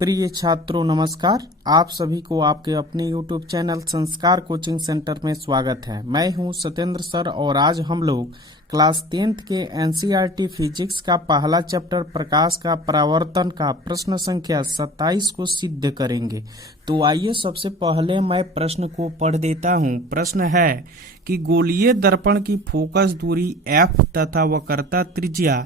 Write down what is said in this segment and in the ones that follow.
प्रिय छात्रों नमस्कार। आप सभी को आपके अपने YouTube चैनल संस्कार कोचिंग सेंटर में स्वागत है। मैं हूं सत्येंद्र सर और आज हम लोग क्लास 10th के NCERT फिजिक्स का पहला चैप्टर प्रकाश का परावर्तन का प्रश्न संख्या 27 को सिद्ध करेंगे। तो आइए सबसे पहले मैं प्रश्न को पढ़ देता हूं। प्रश्न है कि गोलीय दर्पण की फोकस दूरी f तथा वक्रता त्रिज्या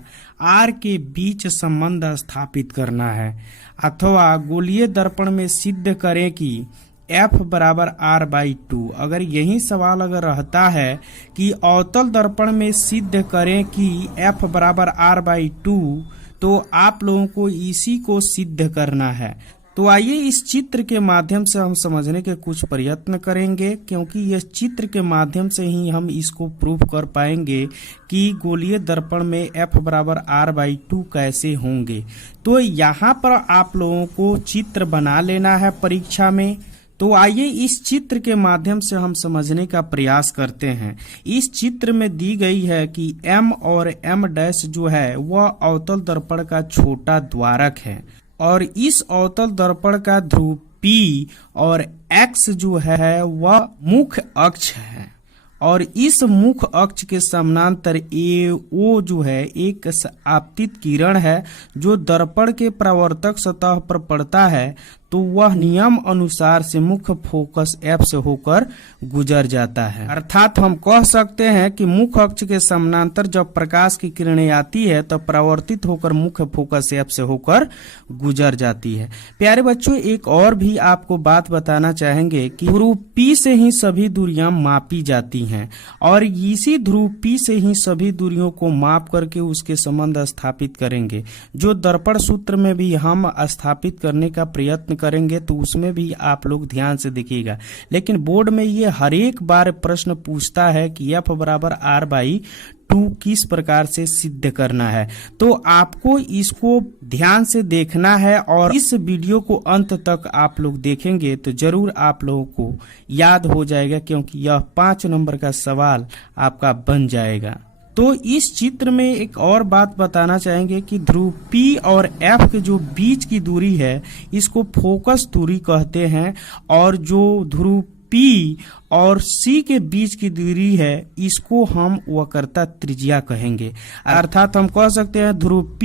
r के बीच संबंध स्थापित करना है, अथवा गोलीय दर्पण में सिद्ध करें कि f बराबर r/2। अगर यही सवाल अगर रहता है कि अवतल दर्पण में सिद्ध करें कि f बराबर r/2, तो आप लोगों को इसी को सिद्ध करना है। तो आइए इस चित्र के माध्यम से हम समझने के कुछ प्रयत्न करेंगे, क्योंकि यह चित्र के माध्यम से ही हम इसको प्रूव कर पाएंगे कि गोलीय दर्पण में f बराबर r/2 कैसे होंगे। तो यहाँ पर आप लोगों को चित्र बना लेना है परीक्षा में। तो आइए इस चित्र के माध्यम से हम समझने का प्रयास करते हैं। इस चित्र में दी गई है कि m और m' जो है वह अवतल दर्पण का छोटा द्वारक है और इस अवतल दर्पण का ध्रुव P और X जो है वह मुख्य अक्ष है और इस मुख्य अक्ष के समानांतर AO जो है एक आपतित किरण है जो दर्पण के परावर्तक सतह पर पड़ता है, तो वह नियम अनुसार से मुख्य फोकस F से होकर गुजर जाता है। अर्थात हम कह सकते हैं कि मुख्य अक्ष के समानांतर जब प्रकाश की किरणें आती है तो परावर्तित होकर मुख्य फोकस F से होकर गुजर जाती है। प्यारे बच्चों, एक और भी आपको बात बताना चाहेंगे कि ध्रुव P से ही सभी दूरियां मापी जाती हैं और इसी ध्रुव P से ही सभी दूरियों को माप करके उसके संबंध स्थापित करेंगे, जो दर्पण सूत्र में भी हम स्थापित करने का प्रयत्न करेंगे, तो उसमें भी आप लोग ध्यान से देखिएगा। लेकिन बोर्ड में ये हर एक बार प्रश्न पूछता है कि f बराबर r/2 किस प्रकार से सिद्ध करना है। तो आपको इसको ध्यान से देखना है और इस वीडियो को अंत तक आप लोग देखेंगे तो जरूर आप लोगों को याद हो जाएगा, क्योंकि यह 5 नंबर का सवाल आपका बन जाएगा। तो इस चित्र में एक और बात बताना चाहेंगे कि ध्रुव P और F के जो बीच की दूरी है इसको फोकस दूरी कहते हैं और जो ध्रुव P और C के बीच की दूरी है इसको हम वक्रता त्रिज्या कहेंगे। अर्थात हम कह सकते हैं ध्रुव P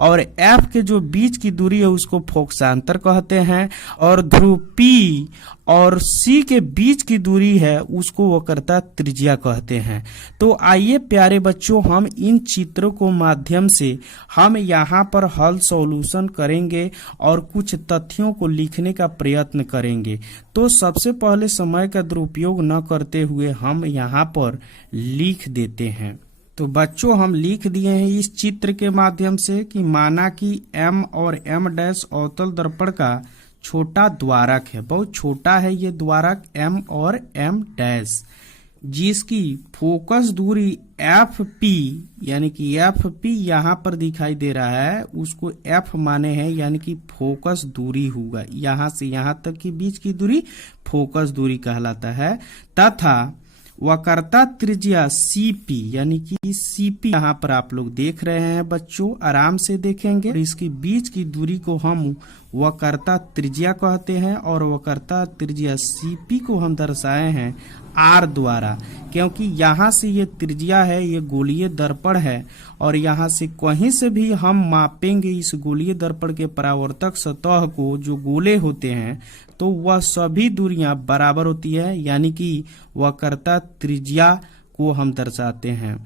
और F के जो बीच की दूरी है उसको फोकसांतर कहते हैं और ध्रुव P और C के बीच की दूरी है उसको वक्रता त्रिज्या कहते हैं। तो आइए प्यारे बच्चों, हम इन चित्रों को माध्यम से हम यहाँ पर हल सॉल्यूशन करेंगे और कुछ तथ्यों को लिखने का प्रयत्न करेंगे। तो सबसे पहले समय का दुरुपयोग न करते हुए हम यहाँ पर लिख देते हैं। तो बच्चों, हम लिख दिए हैं इस चित्र के माध्यम से कि माना कि m और m' अवतल दर्पण का छोटा द्वारक है, बहुत छोटा है ये द्वारक m और m', जिसकी फोकस दूरी FP यानी कि FP यहाँ पर दिखाई दे रहा है, उसको F माने हैं यानी कि फोकस दूरी होगा। यहाँ से यहाँ तक की बीच की दूरी फोकस दूरी कहलाता है, तथा वक्रता त्रिज्या CP यानी कि CP यहाँ पर आप लोग देख रहे हैं बच्चों, आराम से देखेंगे। इसकी बीच की दूरी को हम वक्रता त्रिज्या कहते हैं और वक्रता त्रिज्या CP को हम दर्शाए हैं R द्वारा, क्योंकि यहाँ से ये त्रिज्या है, ये गोलीय दर्पण है और यहाँ से कहीं से भी हम मापेंगे इस गोलीय दर्पण के परावर्तक सतह को, जो गोले होते हैं, तो वह सभी दूरियां बराबर होती है, यानी कि वक्रता त्रिज्या को हम दर्शाते हैं,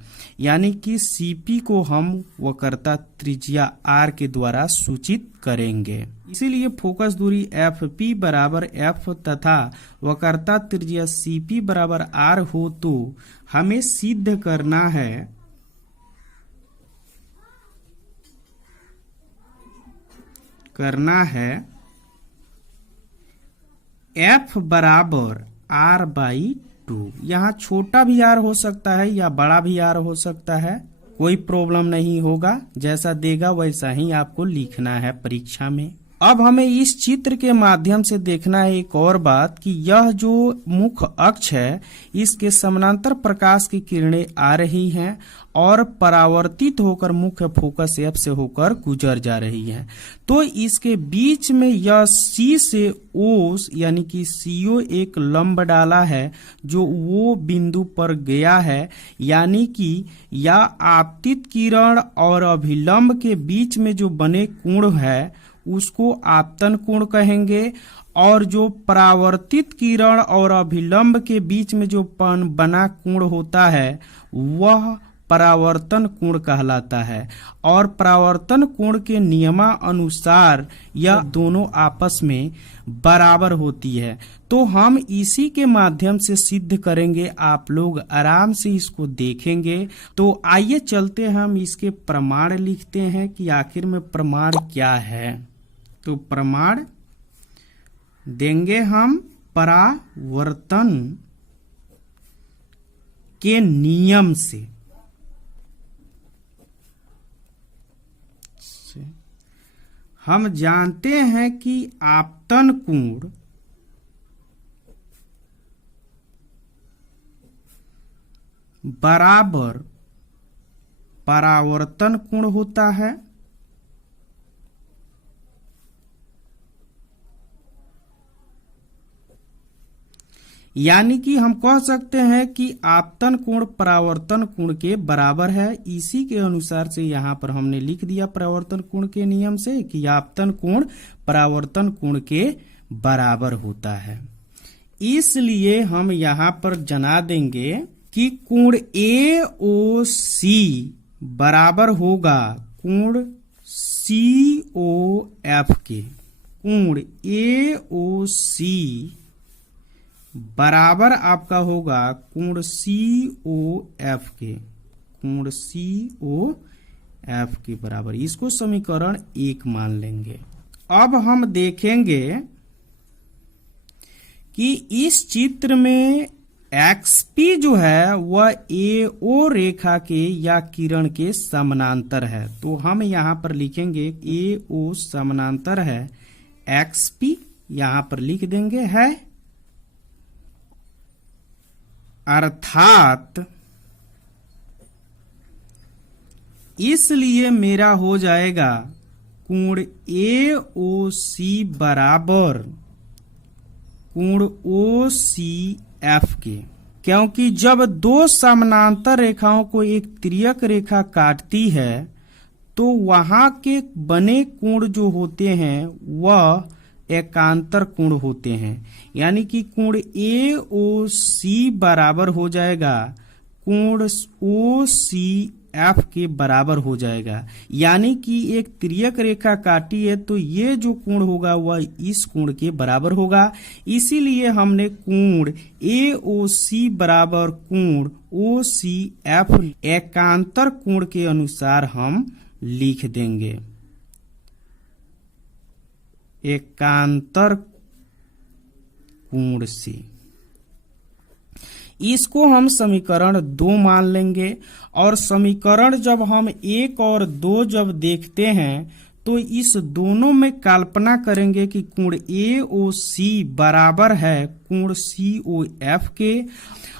यानी कि CP को हम वक्रता त्रिज्या R के द्वारा सूचित करेंगे। इसीलिए फोकस दूरी FP बराबर F तथा वक्रता त्रिज्या CP बराबर R हो तो हमें सिद्ध करना है F बराबर r/2। यहाँ छोटा भी r हो सकता है या बड़ा भी r हो सकता है, कोई प्रॉब्लम नहीं होगा, जैसा देगा वैसा ही आपको लिखना है परीक्षा में। अब हमें इस चित्र के माध्यम से देखना है एक और बात कि यह जो मुख्य अक्ष है इसके समानांतर प्रकाश की किरणें आ रही हैं और परावर्तित होकर मुख्य फोकस एफ से होकर गुजर जा रही है। तो इसके बीच में यह सी से ओ यानी कि सीओ एक लंब डाला है जो वो बिंदु पर गया है, यानी कि या आपतित किरण और अभिलंब के बीच में जो बने कोण है उसको आपतन कोण कहेंगे, और जो परावर्तित किरण और अभिलंब के बीच में जो बना कोण होता है वह परावर्तन कोण कहलाता है। और परावर्तन कोण के नियमानुसार यह दोनों आपस में बराबर होती है। तो हम इसी के माध्यम से सिद्ध करेंगे, आप लोग आराम से इसको देखेंगे। तो आइए चलते हम इसके प्रमाण लिखते हैं कि आखिर में प्रमाण क्या है। तो प्रमाण देंगे हम परावर्तन के नियम से। हम जानते हैं कि आपतन कोण बराबर परावर्तन कोण होता है, यानी कि हम कह सकते हैं कि आपतन कोण परावर्तन कोण के बराबर है। इसी के अनुसार से यहाँ पर हमने लिख दिया परावर्तन कोण के नियम से कि आपतन कोण परावर्तन कोण के बराबर होता है। इसलिए हम यहाँ पर जना देंगे कि कोण ए ओ सी बराबर होगा कोण सी ओ एफ के। कोण ए ओ सी बराबर आपका होगा कोण सी ओ एफ के। कोण सी ओ एफ के बराबर, इसको समीकरण 1 मान लेंगे। अब हम देखेंगे कि इस चित्र में एक्सपी जो है वह ए ओ रेखा के या किरण के समानांतर है। तो हम यहाँ पर लिखेंगे ए ओ समानांतर है एक्सपी, यहाँ पर लिख देंगे है, अर्थात इसलिए मेरा हो जाएगा कोण ए ओ सी बराबर कोण ओ सी एफ के, क्योंकि जब दो समानांतर रेखाओं को एक तिर्यक रेखा काटती है तो वहां के बने कोण जो होते हैं वह एकांतर कोण होते हैं, यानी कि कोण ए ओ सी बराबर हो जाएगा कोण ओ सी एफ के बराबर हो जाएगा। यानी कि एक तिर्यक रेखा काटी है तो ये जो कोण होगा वह इस कोण के बराबर होगा। इसीलिए हमने कोण ए ओ सी बराबर कोण ओ सी एफ एकांतर कोण के अनुसार हम लिख देंगे, एकांतर कोण से। इसको हम समीकरण 2 मान लेंगे। और समीकरण जब हम 1 और 2 जब देखते हैं तो इस दोनों में कल्पना करेंगे कि कोण ए ओ सी बराबर है कोण सी ओ एफ के,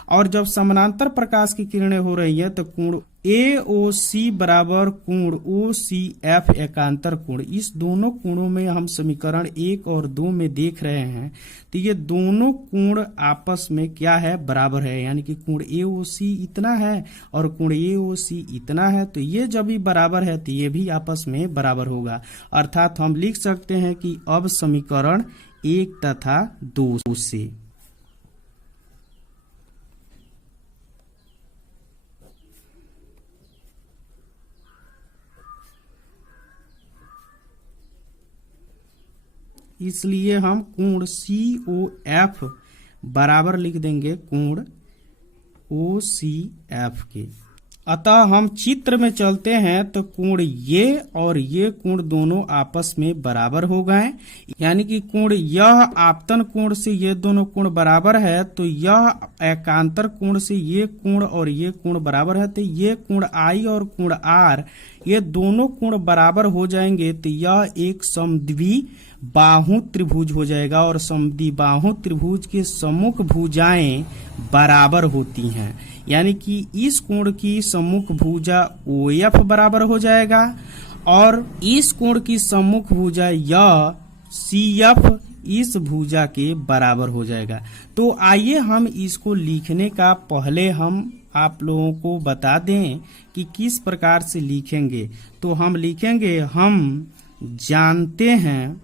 और जब समानांतर प्रकाश की किरणें हो रही है तो कोण ए ओ सी बराबर कोण ओ सी एफ एकांतर कोण। इस दोनों कोणों में हम समीकरण 1 और 2 में देख रहे हैं तो ये दोनों कोण आपस में क्या है, बराबर है। यानी कि कोण ए ओ सी इतना है और कोण ए ओ सी इतना है, तो ये जब भी बराबर है तो ये भी आपस में बराबर होगा। अर्थात हम लिख सकते हैं कि अब समीकरण 1 तथा 2 से इसलिए हम कोण सी ओ एफ बराबर लिख देंगे कोण ओ सी एफ के। अतः हम चित्र में चलते हैं तो कोण ये और ये कोण दोनों आपस में बराबर हो गए, यानी कि कोण यह आपतन कोण से ये दोनों कोण बराबर है तो यह एकांतर कोण से ये कोण और ये कोण बराबर है। तो ये कोण आई और कोण आर ये दोनों कोण बराबर हो जाएंगे तो यह एक समद्विबाहु त्रिभुज हो जाएगा और समद्विबाहु त्रिभुज के सम्मुख भुजाएं बराबर होती हैं, यानी कि इस कोण की सम्मुख भुजा OF बराबर हो जाएगा और इस कोण की सम्मुख भुजा यह CF इस भुजा के बराबर हो जाएगा। तो आइए हम इसको लिखने का पहले हम आप लोगों को बता दें कि किस प्रकार से लिखेंगे। तो हम लिखेंगे, हम जानते हैं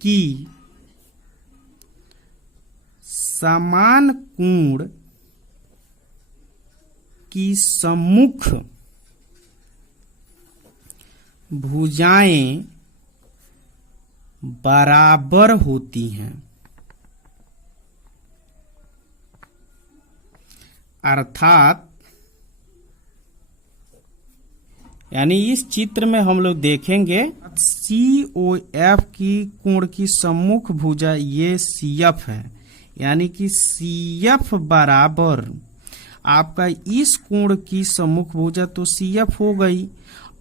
कि समान कोण की सम्मुख भुजाएं बराबर होती हैं, अर्थात यानी इस चित्र में हम लोग देखेंगे COF की कोण की सम्मुख भुजा ये CF है, यानी कि CF बराबर आपका इस कोण की सम्मुख भुजा तो CF हो गई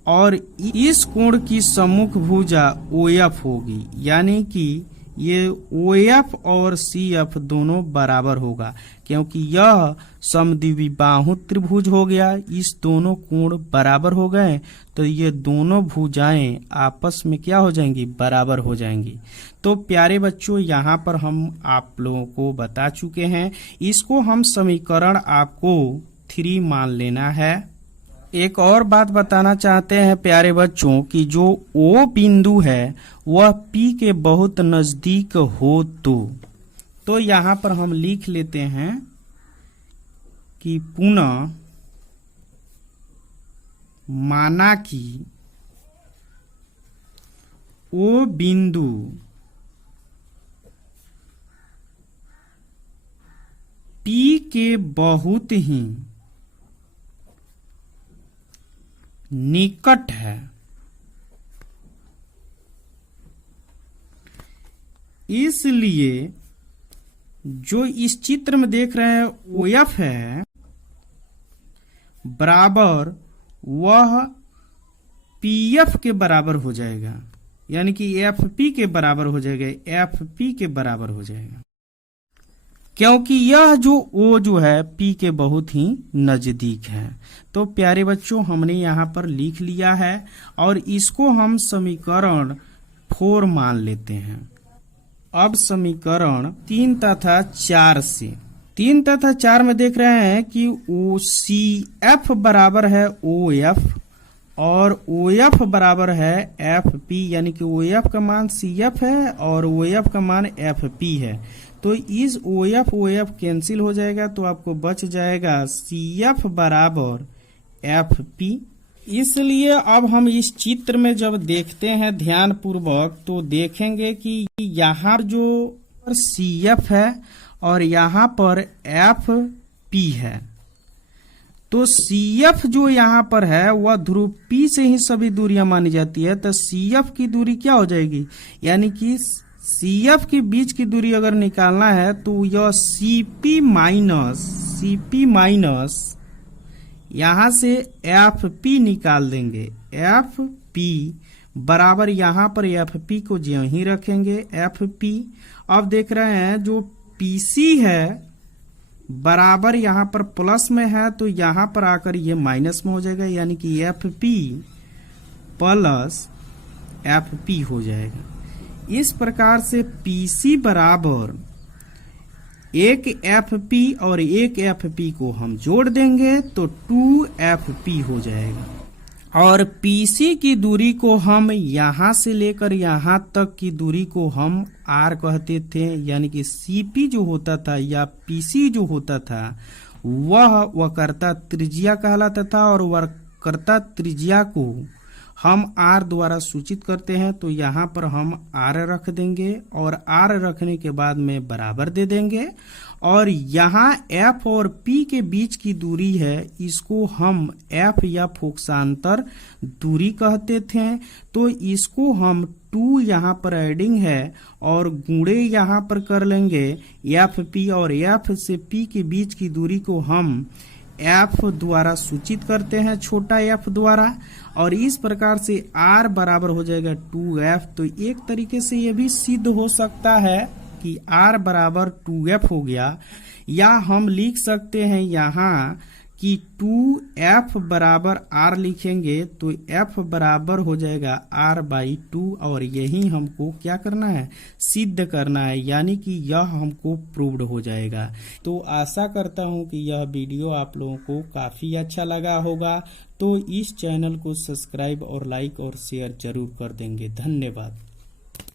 और इस कोण की सम्मुख भुजा OF होगी, यानी कि ये OF और CF दोनों बराबर होगा क्योंकि यह समद्विबाहु त्रिभुज हो गया। इस दोनों कोण बराबर हो गए तो ये दोनों भुजाएं आपस में क्या हो जाएंगी, बराबर हो जाएंगी। तो प्यारे बच्चों, यहाँ पर हम आप लोगों को बता चुके हैं, इसको हम समीकरण आपको 3 मान लेना है। एक और बात बताना चाहते हैं प्यारे बच्चों कि जो O बिंदु है वह P के बहुत नजदीक हो तो यहाँ पर हम लिख लेते हैं कि पुनः माना कि O बिंदु P के बहुत ही निकट है, इसलिए जो इस चित्र में देख रहे हैं OF है बराबर वह PF के बराबर हो जाएगा, यानी कि FP के बराबर हो जाएगा, FP के बराबर हो जाएगा क्योंकि यह जो O जो है P के बहुत ही नजदीक है। तो प्यारे बच्चों, हमने यहाँ पर लिख लिया है और इसको हम समीकरण 4 मान लेते हैं। अब समीकरण 3 तथा 4 से 3 तथा 4 में देख रहे हैं कि CF बराबर है OF और OF बराबर है FP, यानी कि OF का मान CF है और OF का मान FP है। तो इस OF कैंसिल हो जाएगा तो आपको बच जाएगा CF बराबर FP। इसलिए अब हम इस चित्र में जब देखते हैं ध्यान पूर्वक तो देखेंगे कि यहाँ जो CF है और यहाँ पर FP है, तो CF जो यहाँ पर है वह ध्रुव P से ही सभी दूरियां मानी जाती है। तो CF की दूरी क्या हो जाएगी, यानी कि CF के बीच की दूरी अगर निकालना है तो यह CP माइनस यहाँ से FP निकाल देंगे। FP बराबर यहाँ पर FP को ज्यों ही रखेंगे FP। अब देख रहे हैं जो PC है बराबर यहाँ पर प्लस में है तो यहाँ पर आकर ये माइनस में हो जाएगा, यानी कि FP प्लस FP हो जाएगा। इस प्रकार से PC बराबर एक FP और एक FP को हम जोड़ देंगे तो 2FP हो जाएगा और PC की दूरी को हम यहाँ से लेकर यहाँ तक की दूरी को हम R कहते थे, यानी कि CP जो होता था या PC जो होता था वह वक्रता त्रिज्या कहलाता था और वक्रता त्रिज्या को हम R द्वारा सूचित करते हैं। तो यहाँ पर हम R रख देंगे और R रखने के बाद में बराबर दे देंगे और यहाँ F और P के बीच की दूरी है इसको हम F या फोक्सांतर दूरी कहते थे। तो इसको हम 2 यहाँ पर एडिंग है और गुणे यहाँ पर कर लेंगे FP और F से P के बीच की दूरी को हम एफ द्वारा सूचित करते हैं, छोटा एफ द्वारा, और इस प्रकार से आर बराबर हो जाएगा 2f। तो एक तरीके से ये भी सिद्ध हो सकता है कि आर बराबर 2f हो गया, या हम लिख सकते हैं यहाँ कि 2f बराबर r लिखेंगे तो f बराबर हो जाएगा r/2, और यही हमको क्या करना है, सिद्ध करना है, यानी कि यह हमको प्रूव्ड हो जाएगा। तो आशा करता हूं कि यह वीडियो आप लोगों को काफी अच्छा लगा होगा। तो इस चैनल को सब्सक्राइब और लाइक और शेयर जरूर कर देंगे। धन्यवाद।